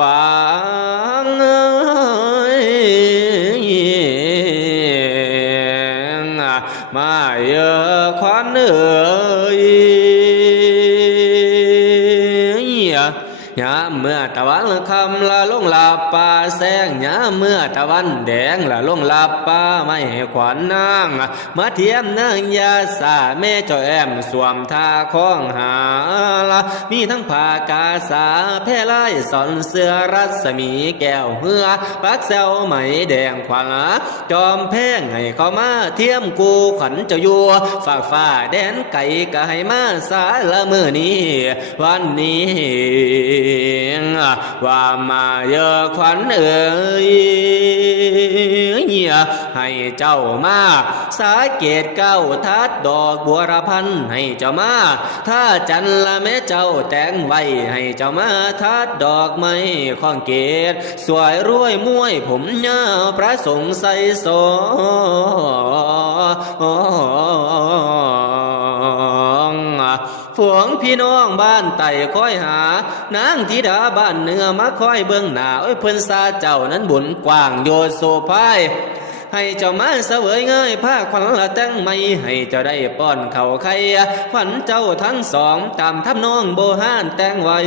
วางเอ้ยมาเยอะควันเอ้ยยามเมื่อตะวันคำละลงหลับป่าแสงยามเมื่อตะวันแดงละลงหลับป่าไม่ขวัญนางมาเทียมนางยาสาแม่เจ้าแอมสวมท่าคล้องหาละมีทั้งผ้ากาสาแพร่ไล่สอนเสื้อรัศมีแก้วเหือปักเซลไหมแดงขวัญจอมแพงให้เข้ามาเทียมกูขวัญเจ้ายัวฝากฟ้าแดนไก่ก็ให้มาสาละมือนี้วันนี้ว่ามาเยอะขวัญเอ๋ยให้เจ้ามาสาเกตเก้าทัดดอกบัวระพันให้เจ้ามาถ้าจันละแม่เจ้าแต่งไว้ให้เจ้ามาทัดดอกไม้ข้องเกตสวยรวยมวยผมเงาพระสงฆ์ใส่โสฝวงพี่น้องบ้านไต่คอยหานางธิดาบ้านเหนือมาคอยเบื้องหน้าโอ้ยเพิ่นซาเจ้านั้นบุญกว้างโยโซภายให้เจ้ามาเสวยเงยผ้าขวัญละแต่งไม่ให้เจ้าได้ป้อนเข่าไข่ขวัญเจ้าทั้งสองตามทับน้องโบหานแต่งไว้